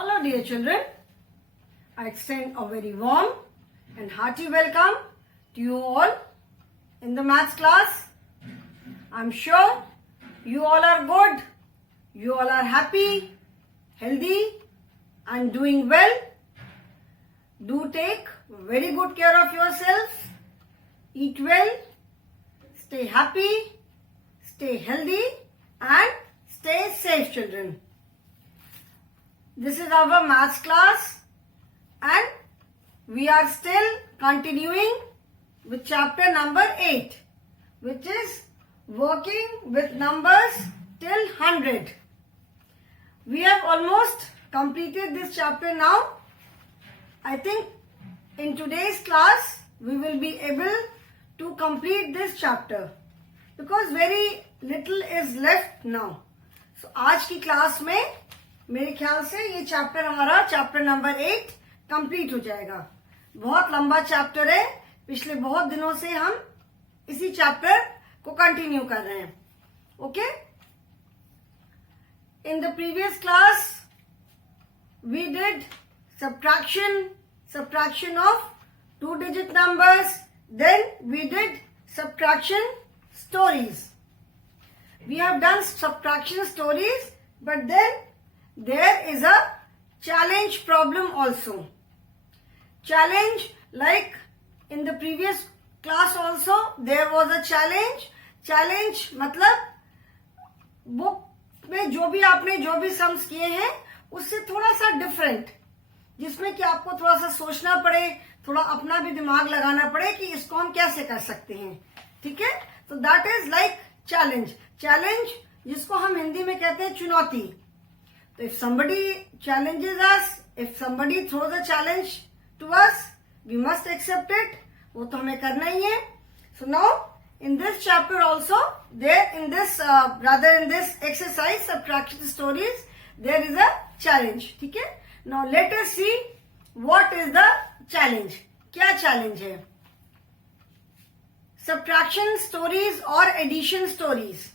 Hello dear children, I extend a very warm and hearty welcome to you all in the maths class. I'm sure you all are good, you all are happy, healthy and doing well. Do take very good care of yourselves, eat well, stay happy, stay healthy and stay safe children. This is our maths class and we are still continuing with chapter number 8, which is working with numbers till 100. We have almost completed this chapter now. I think in today's class we will be able to complete this chapter because very little is left now. So आज की क्लास में मेरे ख्याल से ये चैप्टर हमारा chapter number 8 कंप्लीट हो जाएगा. बहुत लंबा चैप्टर है, पिछले बहुत दिनों से हम इसी चैप्टर को कंटिन्यू कर रहे हैं. Okay, in the previous class we did subtraction of 2-digit numbers, then we did subtraction stories. We have done subtraction stories, but then there is a challenge problem also. Challenge, like in the previous class also there was a challenge. Challenge मतलब बुक में जो भी सम्स किए हैं उससे थोड़ा सा डिफरेंट, जिसमें कि आपको थोड़ा सा सोचना पड़े, थोड़ा अपना भी दिमाग लगाना पड़े कि इसको हम कैसे कर सकते हैं. ठीक है, तो that is like challenge. Challenge जिसको हम हिंदी में कहते हैं चुनौती. तो if somebody challenges us, if somebody throws a challenge to us, we must accept it. वो तो हमें करना ही है. So now in this chapter also, there in this in this exercise subtraction stories, there is a challenge. ठीक है. Now let us see what is the challenge. क्या challenge है? Subtraction stories or addition stories.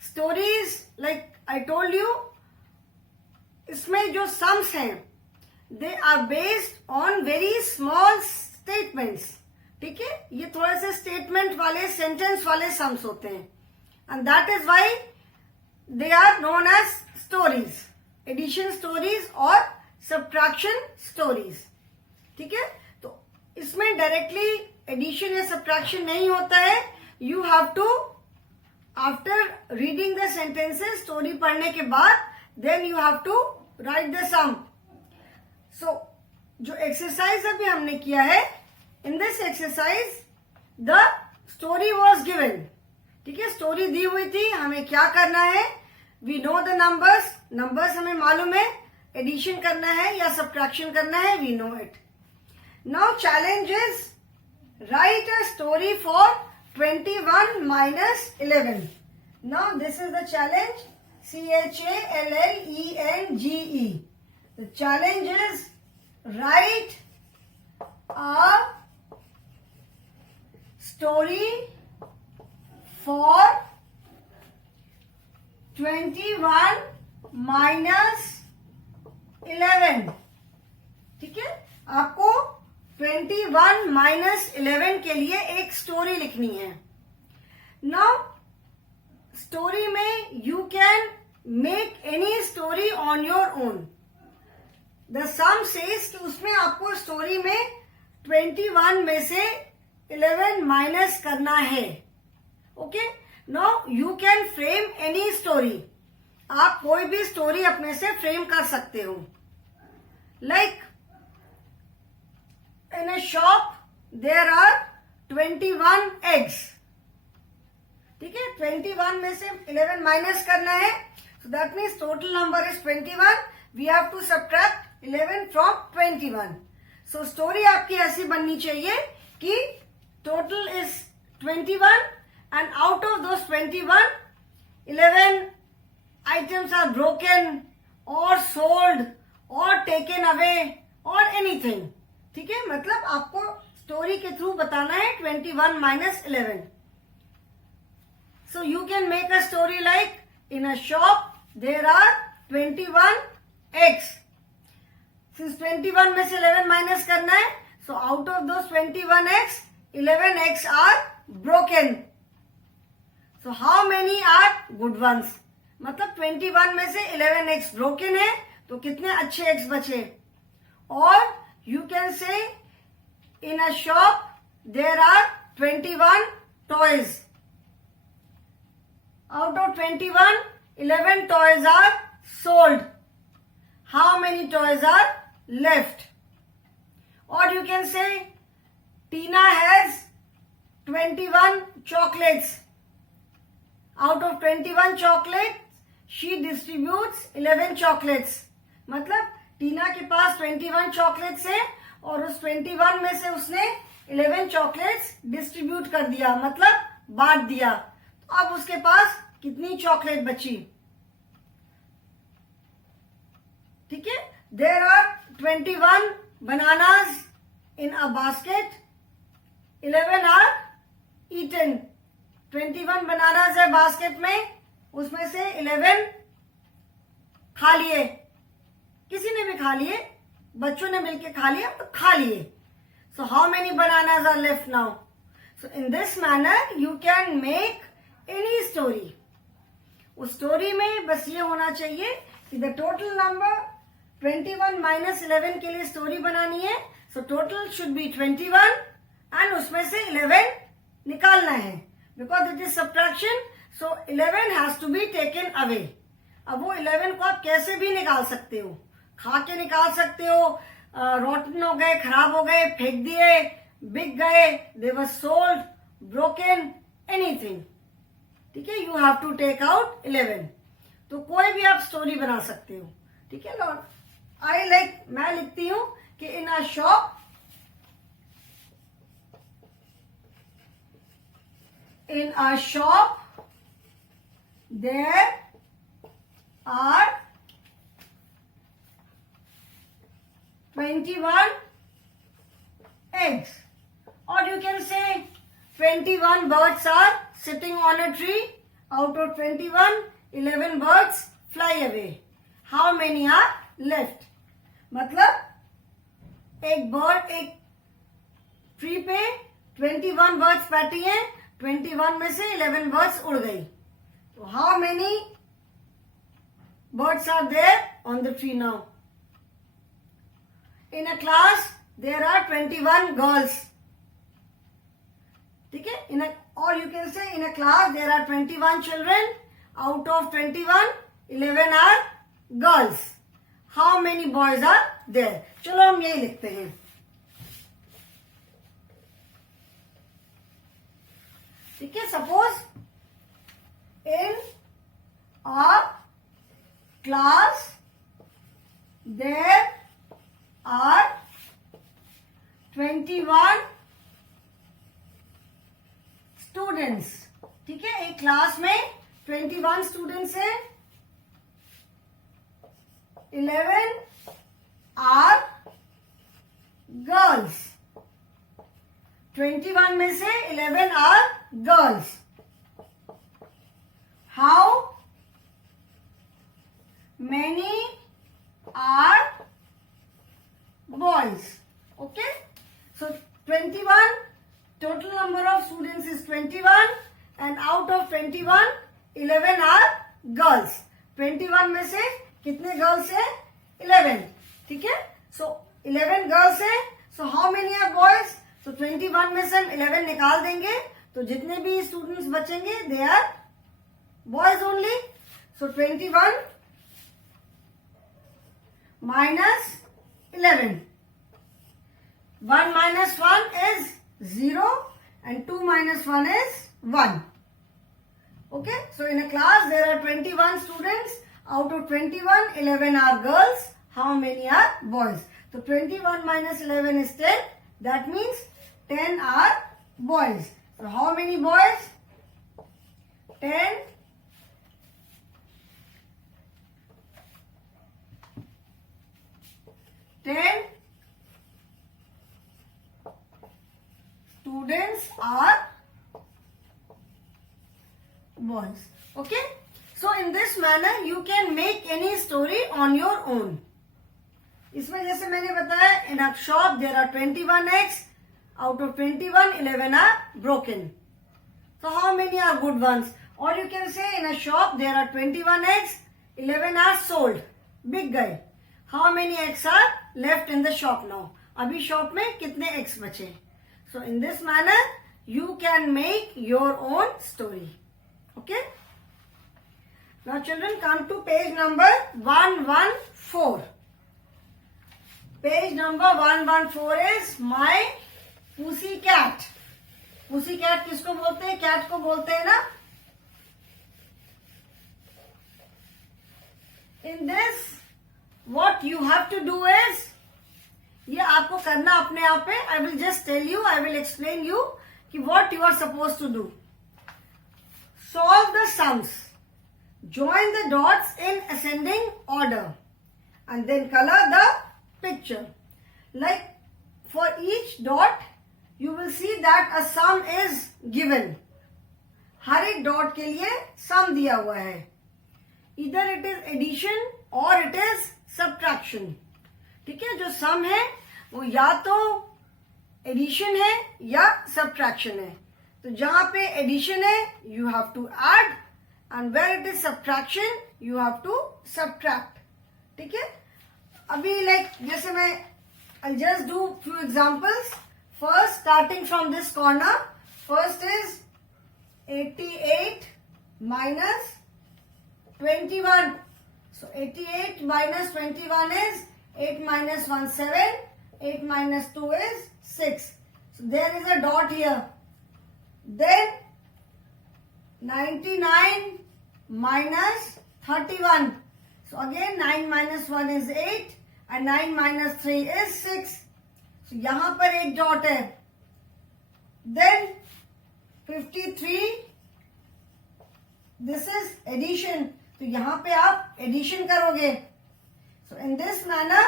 Stories, like I told you, इसमें जो sums हैं they are based on very small statements. ठीक है, ये थोड़े से स्टेटमेंट वाले, सेंटेंस वाले सम्स होते हैं and that is why they are known as stories, addition stories और सब्ट्रैक्शन स्टोरीज. ठीक है, तो इसमें डायरेक्टली एडिशन या सब्ट्रैक्शन नहीं होता है. You have to, after reading the sentences, story पढ़ने के बाद then you have to write the sum. So जो एक्सरसाइज अभी हमने किया है, in this exercise the story was given. ठीक है, स्टोरी दी हुई थी, हमें क्या करना है. we know the numbers हमें मालूम है, एडिशन करना है या सब्ट्रैक्शन करना है, we know it. Now challenge is write a story for 21 minus 11. Now this is the challenge. CHALLENGE. The challenge is write a story for 21 minus 11. ठीक है, आपको 21 minus 11 के लिए एक स्टोरी लिखनी है. Now स्टोरी में you can make any story on your own. The sum says कि उसमें आपको स्टोरी में 21 में से 11 माइनस करना है. Okay, now you can frame any story. आप कोई भी स्टोरी अपने से फ्रेम कर सकते हो. Like in a shop there are 21 eggs. ठीक है, 21 में से 11 माइनस करना है. So that means total number is 21. We have to subtract 11 from 21. So story आपकी ऐसी बननी चाहिए कि total is 21 and out of those 21, 11 items are broken और सोल्ड और टेकन अवे और एनीथिंग. ठीक है, मतलब आपको स्टोरी के थ्रू बताना है 21 minus 11. So you can make a story like in a shop there are 21 eggs. Since 21 में से 11 माइनस करना है, सो आउट ऑफ दोस 21 eggs, 11 eggs are broken. So how many are good ones? मतलब 21 में से 11 eggs broken है, तो कितने अच्छे eggs बचे? और you can say in a shop there are 21 toys. Out of 21, 11 toys are sold. How many toys are left? Or you can say Tina has 21 chocolates. Out of 21 chocolates, she distributes 11 chocolates. मतलब टीना के पास 21 चॉकलेट्स है और उस 21 में से उसने 11 chocolates distribute कर दिया, मतलब बांट दिया. तो अब उसके पास कितनी चॉकलेट बची? ठीक है. There are 21 bananas in a basket, 11 are eaten. 21 bananas है बास्केट में, उसमें से 11 खा लिए. किसी ने भी खा लिए, बच्चों ने मिलकर खा लिया तो खा लिए. So how many bananas are left now? So in this manner you can make any story. उस स्टोरी में बस ये होना चाहिए कि द टोटल नंबर 21 माइनस 11 के लिए स्टोरी बनानी है. So total should be 21 and उसमें से 11 निकालना है. Because it is subtraction, so 11 has to be taken away. अब वो 11 को आप कैसे भी निकाल सकते हो. खा के निकाल सकते हो, रोटन हो गए, खराब हो गए, फेंक दिए, बिक गए, they were sold, broken, anything. ठीक है. You have to take out 11. तो कोई भी आप स्टोरी बना सकते हो. ठीक है. लॉर्ड मैं लिखती हूं कि इन a shop there are 21 eggs, or you can say 21 birds are sitting on a tree. Out of 21, 11 birds fly away. How many are left? मतलब एक बर्ड, एक ट्री पे 21 बर्ड्स बैठी हैं, 21 में से 11 बर्ड्स उड़ गई. तो how many birds are there on the tree now? In a class there are 21 girls. ठीक है. or you can say in a class there are 21 children. Out of 21, 11 are girls. How many boys are there? चलो हम यही लिखते हैं. ठीक है. Suppose in a class there are 21 स्टूडेंट्स. ठीक है. एक क्लास में 21 स्टूडेंट्स हैं, 11 आर गर्ल्स. 21 में से 11 are girls. How many are boys? Okay. So 21, total number of students is 21 and out of 21, 11 are girls. 21 में से कितने गर्ल्स है? 11. ठीक है. So 11 गर्ल्स है. So how many are boys? So 21 में से हम 11 निकाल देंगे, तो जितने भी स्टूडेंट्स बचेंगे they are boys only. So 21 minus 11. 1 minus 1 is 0 and 2 minus 1 is 1. Okay. So in a class there are 21 students. Out of 21, 11 are girls. How many are boys? So 21 minus 11 is 10. That means 10 are boys. So how many boys? 10. 10 students are boys. Okay. So in this manner you can make any story on your own. इसमें जैसे मैंने बताया, in a shop there are 21 eggs. Out of 21, 11 are broken. So how many are good ones? Or you can say in a shop there are 21 eggs, 11 are sold. Big guy. How many eggs are left in the shop now? अभी शॉप में कितने eggs बचे? So in this manner you can make your own story. Okay? Now children, come to page number 114. Page number 114 is my pussy cat. Pussy cat किसको बोलते हैं? Cat को बोलते हैं ना. In this what you have to do is, ये आपको करना अपने आप है. I will just tell you, I will explain you कि what you are supposed to do. Solve the sums. Join the dots in ascending order and then color the picture. Like for each dot you will see that a sum is given. हर एक डॉट के लिए सम दिया हुआ है. Either it is addition or it is subtraction. ठीक है, जो सम है वो या तो एडिशन है या सब्ट्रैक्शन है. तो जहां पे एडिशन है you have to add, and where it is subtraction you have to subtract. ठीक है, अभी लाइक जैसे मैं I'll just do few examples. First, starting from this corner, first is 88 minus 21. So 88 minus 21 is 8 minus 1 7. 8 minus 2 is 6. So there is a dot here. Then 99 minus 31. So again 9 minus 1 is 8 and 9 minus 3 is 6. So यहाँ पर एक डॉट है. Then 53, this is addition. तो यहाँ पे आप एडिशन करोगे. So in this manner,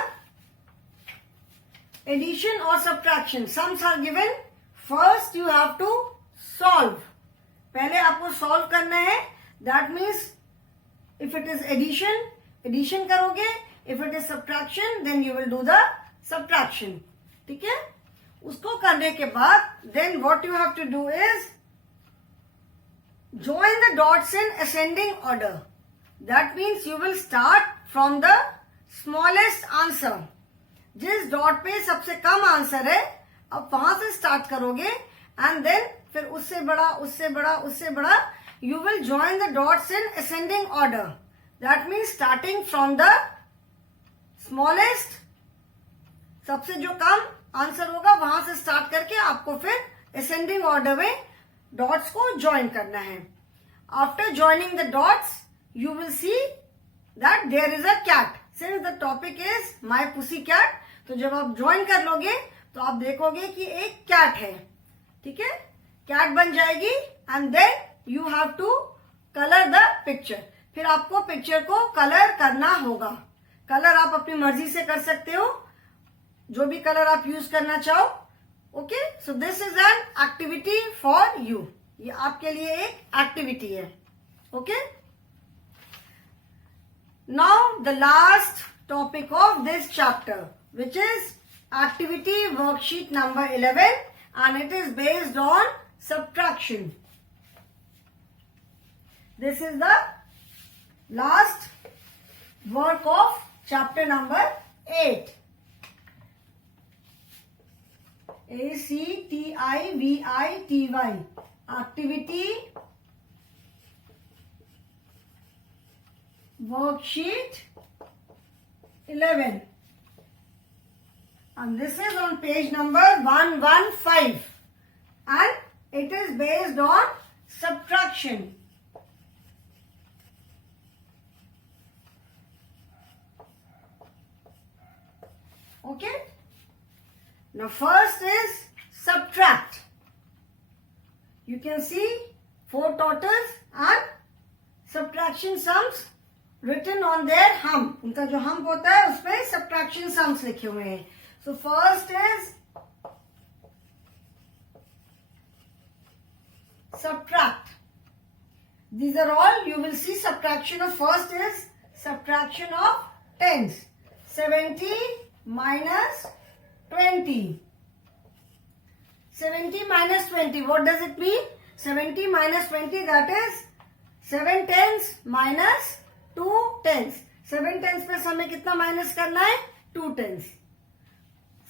addition or subtraction, sums are given. First you have to solve. पहले आपको solve करना है. That means if it is addition, addition करोगे. If it is subtraction, then you will do the subtraction. ठीक है, उसको करने के बाद then what you have to do is join the dots in ascending order. That means you will start from the smallest answer. जिस डॉट पे सबसे कम आंसर है अब वहां से स्टार्ट करोगे, एंड देन फिर उससे बड़ा उससे बड़ा उससे बड़ा. You will join the dots in ascending order. That means starting from the smallest, सबसे जो कम आंसर होगा वहां से स्टार्ट करके आपको फिर असेंडिंग ऑर्डर में डॉट्स को ज्वाइन करना है. After joining the dots you will see that there is a cat. Since the topic is my pussy cat, तो जब आप ज्वाइन कर लोगे तो आप देखोगे कि एक कैट है. ठीक है, कैट बन जाएगी, and then you have to colour the picture. फिर आपको पिक्चर को कलर करना होगा. कलर आप अपनी मर्जी से कर सकते हो, जो भी कलर आप यूज करना चाहो. Okay, so this is an activity for you. ये आपके लिए एक एक्टिविटी है. Okay, now the last topic of this chapter, which is activity worksheet number 11, and it is based on subtraction. This is the last work of chapter number 8. ACTIVITY, activity worksheet 11, and this is on page number 115, and it is based on subtraction. Okay, now first is subtract. You can see 4 totals and subtraction sums written on their hump. उनका जो hump होता है उसपे subtraction sums लिखे हुए हैं. So first is subtract. These are all you will see subtraction of. First is subtraction of tens. 70 minus 20. 70 minus 20, what does it mean? 70 minus 20, that is 7 tens minus 2 tens. 7 tens में हमें कितना माइनस करना है? 2 tens.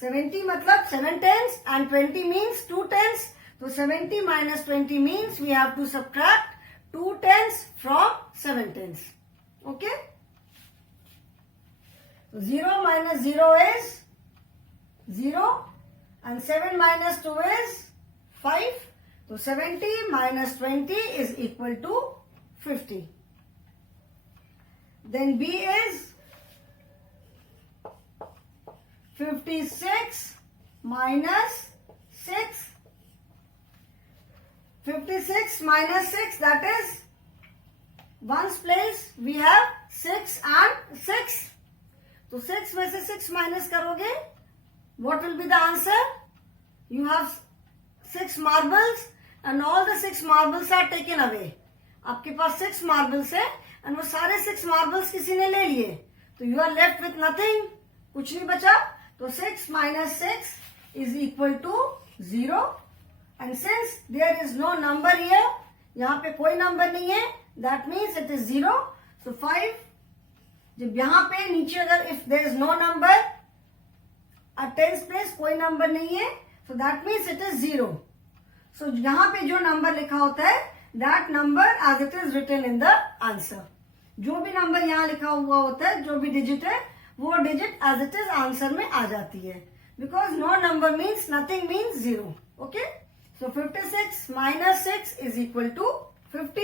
70 मतलब 7 tens and 20 means 2 tens. So 70 minus 20 means we have to subtract 2 tens from 7 tens. Okay? So 0 minus 0 is 0 and 7 minus 2 is 5. So 70 minus 20 is equal to 50. Then B is 56 minus 6. 56 minus 6, that is ones place we have 6 and 6. तो 6 में से 6 माइनस करोगे, what will be the answer? You have 6 marbles and all the 6 marbles are taken away. आपके पास 6 marbles है and वो सारे 6 marbles किसी ने ले लिए, तो you are left with nothing, कुछ नहीं बचा. तो 6 minus 6 is equal to 0 and since there is no number here, यहाँ पे कोई नंबर नहीं है, that means it is 0. So 5, जब यहाँ पे नीचे अगर if there is no number at tens place कोई नंबर नहीं है, so that means it is 0. So यहाँ पे जो नंबर लिखा होता है, that number as it is written in the answer. जो भी नंबर यहाँ लिखा हुआ होता है, जो भी डिजिट है, वो digit as it is answer में आ जाती है. Because no number means nothing means 0. Okay? So 56 minus 6 is equal to 50.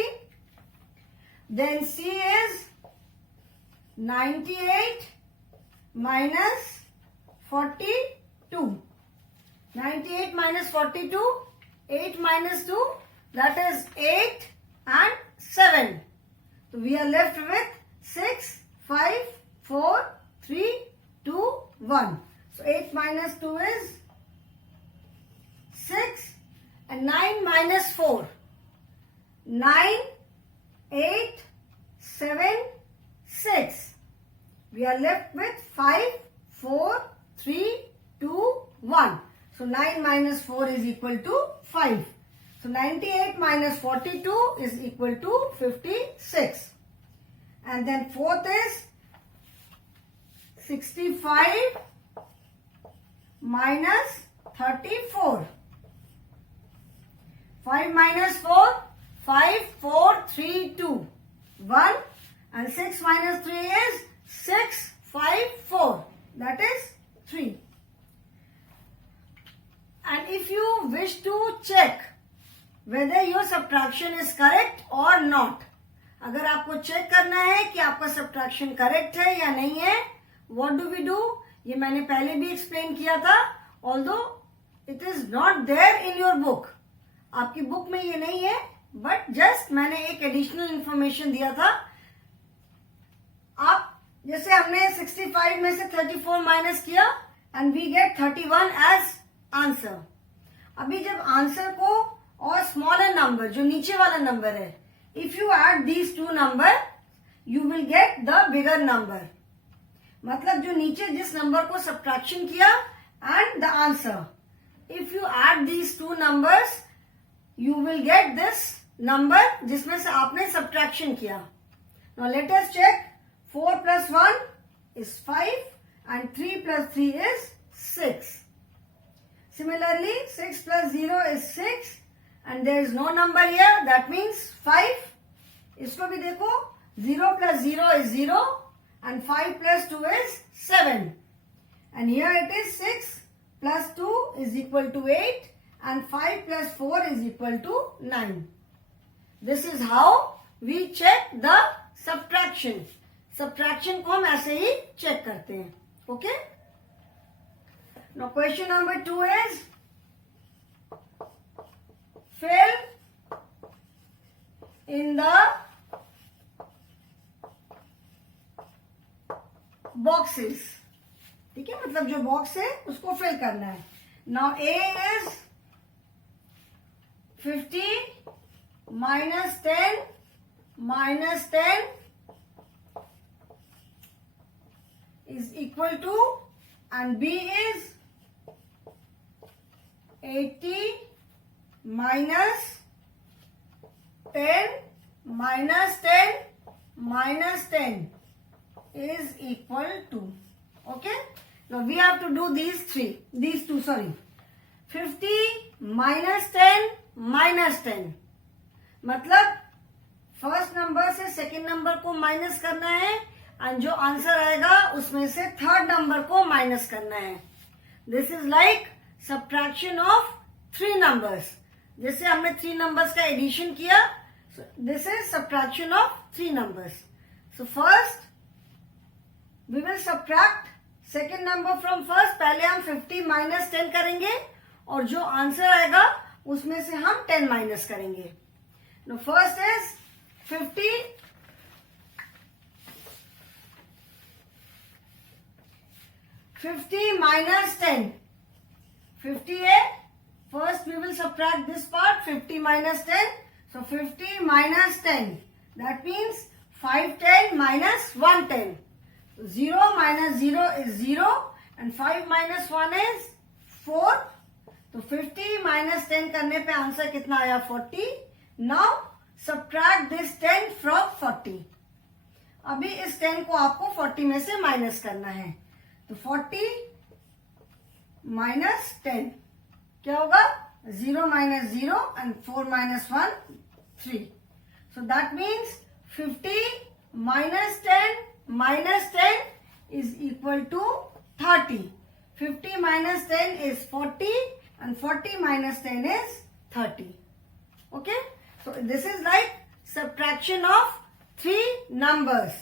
Then C is 98 minus 42. 98 minus 42, 8 minus 2, that is 8 and 7. So we are left with 6, 5, 4, 3, 2, 1. So 8 minus 2 is 6 and 9 minus 4. 9, 8, 7, 6. We are left with 5, 4, 3, 2, 1. So 9 minus 4 is equal to 5. So 98 minus 42 is equal to 56. And then fourth is 65 minus 34. 5 minus 4, 5, 4, 3, 2, 1. And 6 minus 3 is 6, 5, 4. That is 3. And if you wish to check whether your subtraction is correct or not, अगर आपको चेक करना है कि आपका subtraction correct है या नहीं है, what do we do? ये मैंने पहले भी explain किया था, although it is not there in your book. आपकी बुक में ये नहीं है, but just मैंने एक additional information दिया था. आप जैसे हमने 65 में से 34 माइनस किया and we get 31 as answer. अभी जब आंसर को और स्मॉलर नंबर जो नीचे वाला नंबर है, if you add these two number you will get the bigger number. मतलब जो नीचे जिस नंबर को सब्ट्रैक्शन किया and the answer, if you add these two numbers you will get this number जिसमें से आपने सब्ट्रैक्शन किया. Now let us check. 4 plus 1 is 5 and 3 plus 3 is 6. Similarly, 6 plus 0 is 6 and there is no number here, that means 5. इसको भी देखो, 0 plus 0 is 0 and 5 plus 2 is 7. And here it is 6 plus 2 is equal to 8 and 5 plus 4 is equal to 9. This is how we check the subtraction. Subtraction को हम ऐसे ही चेक करते हैं. Okay? Now question number 2 is fill in the boxes. ठीक है, मतलब जो बॉक्स है उसको फिल करना है. Now A is 50 minus 10 minus 10 is equal to and B is 80 minus 10 minus 10 minus 10 is equal to. Okay, now we have to do these two. 50 minus 10 minus 10 मतलब फर्स्ट नंबर से सेकंड नंबर को माइनस करना है और जो आंसर आएगा उसमें से थर्ड नंबर को माइनस करना है. This is like subtraction of 3 numbers. जैसे हमने 3 नंबर्स का एडिशन किया, this is subtraction of 3 numbers. So first we will subtract second number from first. पहले हम 50 माइनस 10 करेंगे और जो आंसर आएगा उसमें से हम 10 माइनस करेंगे. नो फर्स्ट इज 50 minus 10. 50 है. First we will subtract this part, 50 minus 10. So 50 minus 10. That means 510 minus 110. 0 minus 0 is 0 and 5 minus 1 is 4. तो 50 minus 10 करने पे आंसर कितना आया? 40. Now subtract this 10 from 40. अभी इस 10 को आपको 40 में से माइनस करना है. तो 40 माइनस 10 क्या होगा? 0 minus 0 and 4 minus 1 3. So that means 50 minus 10 is equal to 30. 50 minus 10 is 40 and 40 minus 10 is 30. Okay? So this is like subtraction of 3 numbers.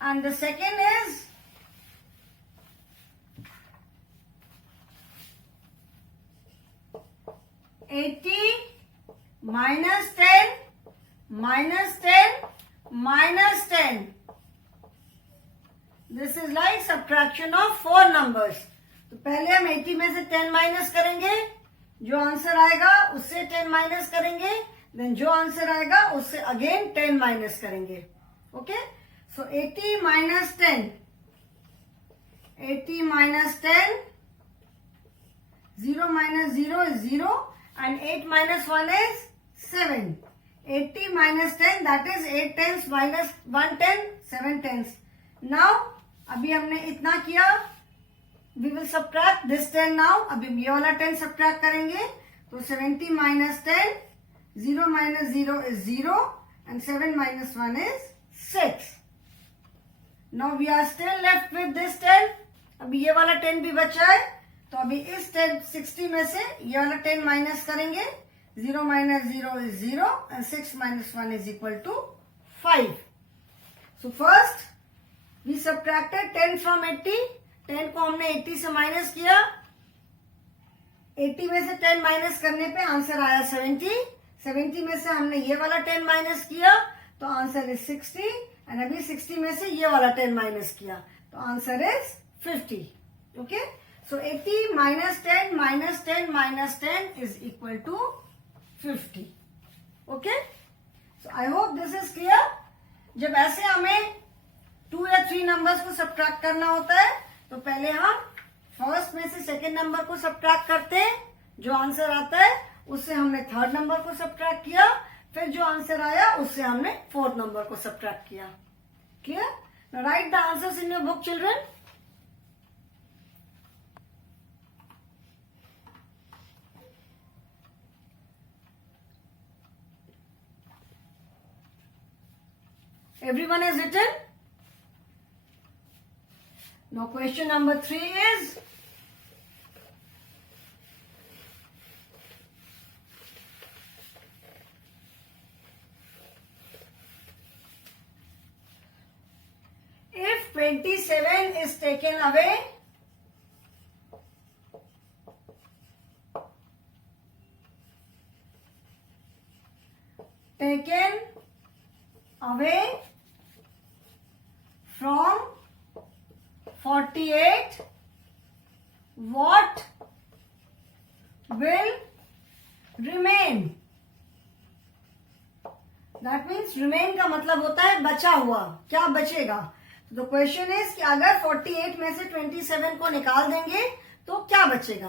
And the second is 80 minus 10 minus 10 minus 10. This is like subtraction of 4 numbers. तो पहले हम 80 में से 10 माइनस करेंगे, जो answer आएगा उससे 10 minus करेंगे, देन जो आंसर आएगा उससे अगेन 10 माइनस करेंगे. Okay, so 80 minus 10, 80 minus 10, 0 minus 0 is 0 and 8 minus 1 is 7. 80 minus 10 that is 8 tens minus 1 10, 7 tens. Now अभी हमने इतना किया, we will subtract this 10 now. अभी ये वाला 10 subtract करेंगे तो 70 minus 10, 0 minus 0 is 0 and 7 minus 1 is 6. Now we are still left with this 10. अभी ये वाला 10 भी बचा है तो अभी इस 10 60 में से ये वाला 10 माइनस करेंगे. 0 minus 0 is 0 and 6 minus 1 is equal to 5. So first we subtracted 10 from 80. 10 को हमने 80 से माइनस किया. 80 में से 10 माइनस करने पे आंसर आया 70. 70 में से हमने ये वाला 10 माइनस किया तो आंसर इज 60 एंड अभी 60 में से ये वाला 10 माइनस किया तो answer is 50. Okay, so 80 minus 10 minus 10 minus 10 is equal to 50. Okay, so I hope this is clear. जब ऐसे हमें 2 या 3 नंबर्स को सब्ट्रैक्ट करना होता है तो पहले हम फर्स्ट में से सेकेंड नंबर को सब्ट्रैक्ट करते हैं, जो आंसर आता है उससे हमने थर्ड नंबर को सब्ट्रैक्ट किया, फिर जो आंसर आया उससे हमने फोर्थ नंबर को सब्ट्रैक्ट किया. Clear? Now right the answers in your book children. Everyone has written? Now question number 3 is, if 27 is taken away, from 48, what will remain? That means remain का मतलब होता है बचा हुआ, क्या बचेगा. द क्वेश्चन इज कि अगर 48 में से 27 को निकाल देंगे तो क्या बचेगा.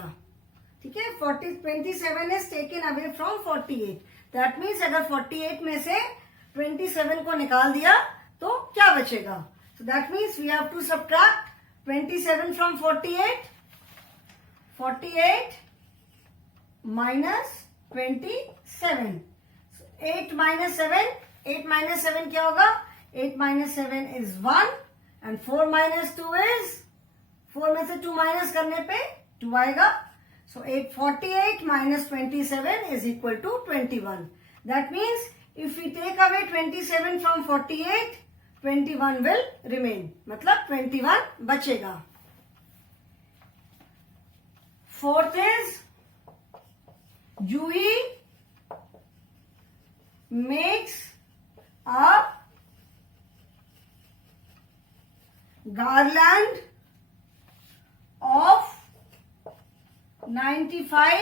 ठीक है, 27 is taken away from 48. That means अगर 48 में से 27 को निकाल दिया तो क्या बचेगा. So that means we have to subtract 27 from 48. 48 minus 27. 8 minus 7. 8 minus 7 क्या होगा. 8 minus 7 is 1 and 4 minus 2 is 4 में से 2 minus करने पे 2 आएगा. So 48 minus 27 is equal to 21. That means if we take away 27 from 48, 21 will remain. मतलब 21 बचेगा. Fourth is Juhi makes a garland of 95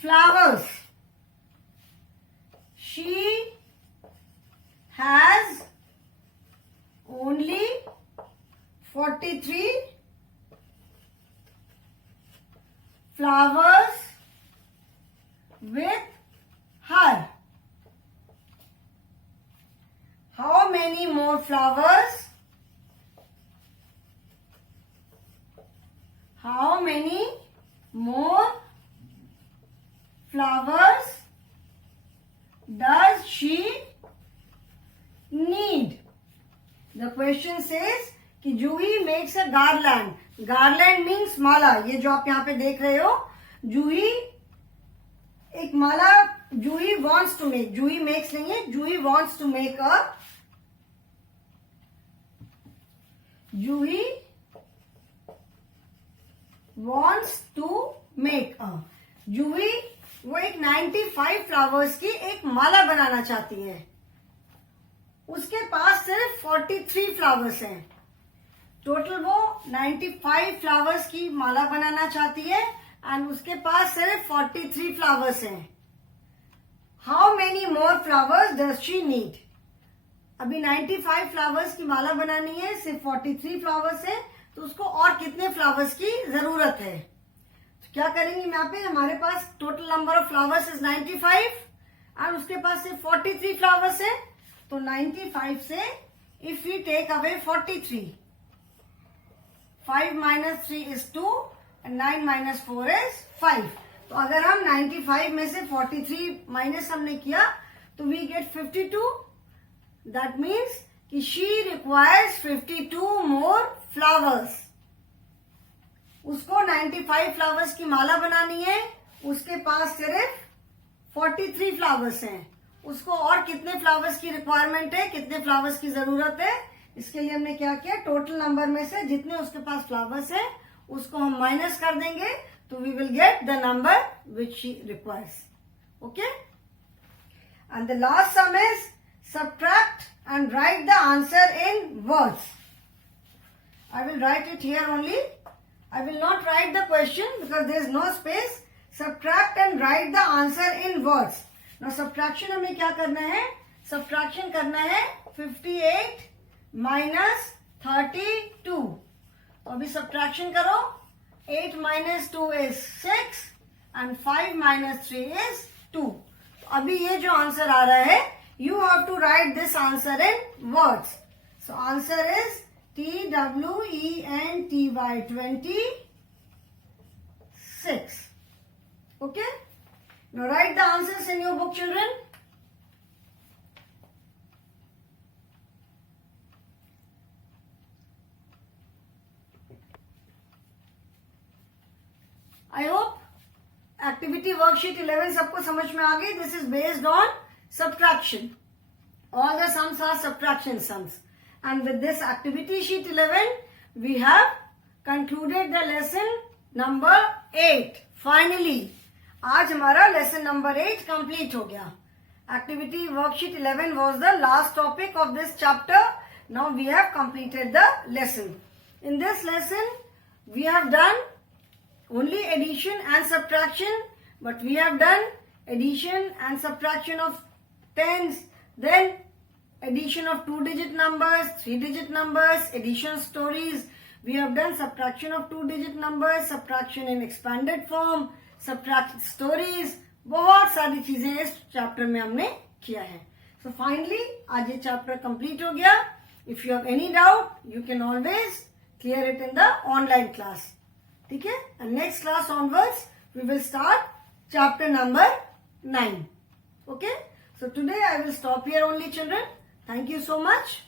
flowers. She has only 43 flowers with her. How many more flowers? How many more flowers does she need? The question says कि जूही makes a garland. Garland means माला. ये जो आप यहाँ पे देख रहे हो, जूही एक माला. जूही wants to make. जूही makes नहीं है. जूही wants to make a. Juhi wants to make a. जूही वो एक 95 फ्लावर्स की एक माला बनाना चाहती है. उसके पास सिर्फ 43 फ्लावर्स हैं. टोटल वो 95 फ्लावर्स की माला बनाना चाहती है एंड उसके पास सिर्फ 43 फ्लावर्स हैं. How many more flowers does she need? अभी 95 फ्लावर्स की माला बनानी है, सिर्फ 43 फ्लावर्स है, तो उसको और कितने फ्लावर्स की जरूरत है. तो क्या करेंगे यहाँ पे, हमारे पास total number of flowers is 95 और उसके पास सिर्फ 43 फ्लावर्स है. तो 95 से इफ वी टेक अवे 43, 5 minus 3 is 2 and 9 minus 4 is 5. तो अगर हम 95 में से 43 माइनस हमने किया तो we get 52. That means कि she requires 52 more flowers. उसको 95 फ्लावर्स की माला बनानी है, उसके पास सिर्फ 43 फ्लावर्स हैं. उसको और कितने फ्लावर्स की रिक्वायरमेंट है, कितने फ्लावर्स की जरूरत है, इसके लिए हमने क्या किया, टोटल नंबर में से जितने उसके पास फ्लावर्स हैं उसको हम माइनस कर देंगे तो we will get the number which she requires. Okay, and the last sum is subtract and write the answer in words. I will write it here only. I will not write the question because there is no space. Subtract and write the answer in words. Now subtraction हमें क्या करना है, सब्ट्रैक्शन करना है 58 माइनस 32. तो अभी सब्ट्रैक्शन करो. 8 minus 2 is 6 and 5 minus 3 is 2. तो अभी ये जो आंसर आ रहा है, you have to write this answer in words. So answer is TWENTY 26. Okay? Now write the answers in your book, children. I hope activity worksheet 11 सबको समझ में आ गई. This is based on subtraction. All the sums are subtraction sums. And with this activity sheet 11, we have concluded the lesson number 8. Finally, आज हमारा lesson number 8 complete हो गया. Activity worksheet 11 was the last topic of this chapter. Now we have completed the lesson. In this lesson, we have done only addition and subtraction, but we have done addition and subtraction of tens, then addition of 2-digit numbers, 3-digit numbers, addition stories. We have done subtraction of 2-digit numbers, subtraction in expanded form, subtract stories. बहुत सारी चीजें इस चैप्टर में हमने किया है. So finally आज ये चैप्टर कंप्लीट हो गया. If you have any doubt, you can always clear it in the online class. ठीक है? And next class onwards, we will start chapter number 9. Okay? So today I will stop here only, children. Thank you so much.